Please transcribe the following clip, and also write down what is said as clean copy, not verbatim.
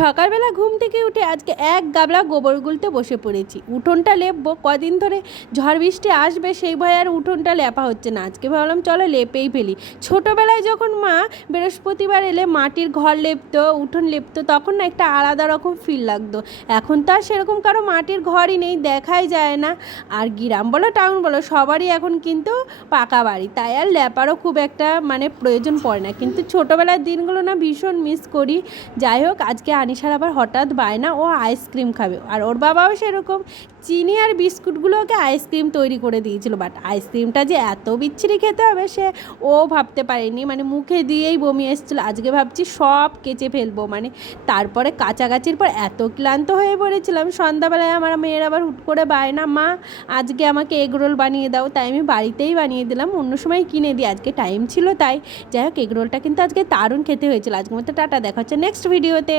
সকালবেলা ঘুম থেকে উঠে আজকে এক গাবলা গোবর গুলতে বসে পড়েছি। উঠোনটা লেপবো, কদিন ধরে ঝড় বৃষ্টি আসবে সেই ভয়ে আর উঠোনটা লেপা হচ্ছে না। আজকে ভাবলাম চলো লেপেই ফেলি। ছোটোবেলায় যখন মা বৃহস্পতিবার এলে মাটির ঘর লেপতো, উঠোন লেপতো, তখন না একটা আলাদা রকম ফিল লাগতো। এখন তো আর সেরকম কারো মাটির ঘরই নেই, দেখাই যায় না। আর গ্রাম বলো টাউন বলো সবারই এখন কিন্তু পাকা বাড়ি, তাই আর লেপারও খুব একটা প্রয়োজন পড়ে না। কিন্তু ছোটোবেলার দিনগুলো না ভীষণ মিস করি। যাই হোক, আজকে আনিশার আবার হঠাৎ বায়না ও আইসক্রিম খাবে, আর ওর বাবাও সেরকম চিনি আর বিস্কুটগুলো ওকে আইসক্রিম তৈরি করে দিয়েছিল। বাট আইসক্রিমটা যে এত বিচ্ছিরি খেতে হবে সে ও ভাবতে পারেনি, মুখে দিয়েই বমি এসেছিলো। আজকে ভাবছি সব কেচে ফেলবো। তারপরে কাচাকাচির পর এত ক্লান্ত হয়ে পড়েছিলাম। সন্ধ্যাবেলায় আমার মেয়ের আবার হুট করে বায়না, মা আজকে আমাকে এগরোল বানিয়ে দাও। তাই আমি বাড়িতেই বানিয়ে দিলাম, অন্য সময় কিনে দিই, আজকে টাইম ছিল তাই। যাই হোক, এগরোলটা কিন্তু আজকে দারুণ খেতে হয়েছিল। আজকে মতো টাটা, দেখা হচ্ছে নেক্সট ভিডিওতে।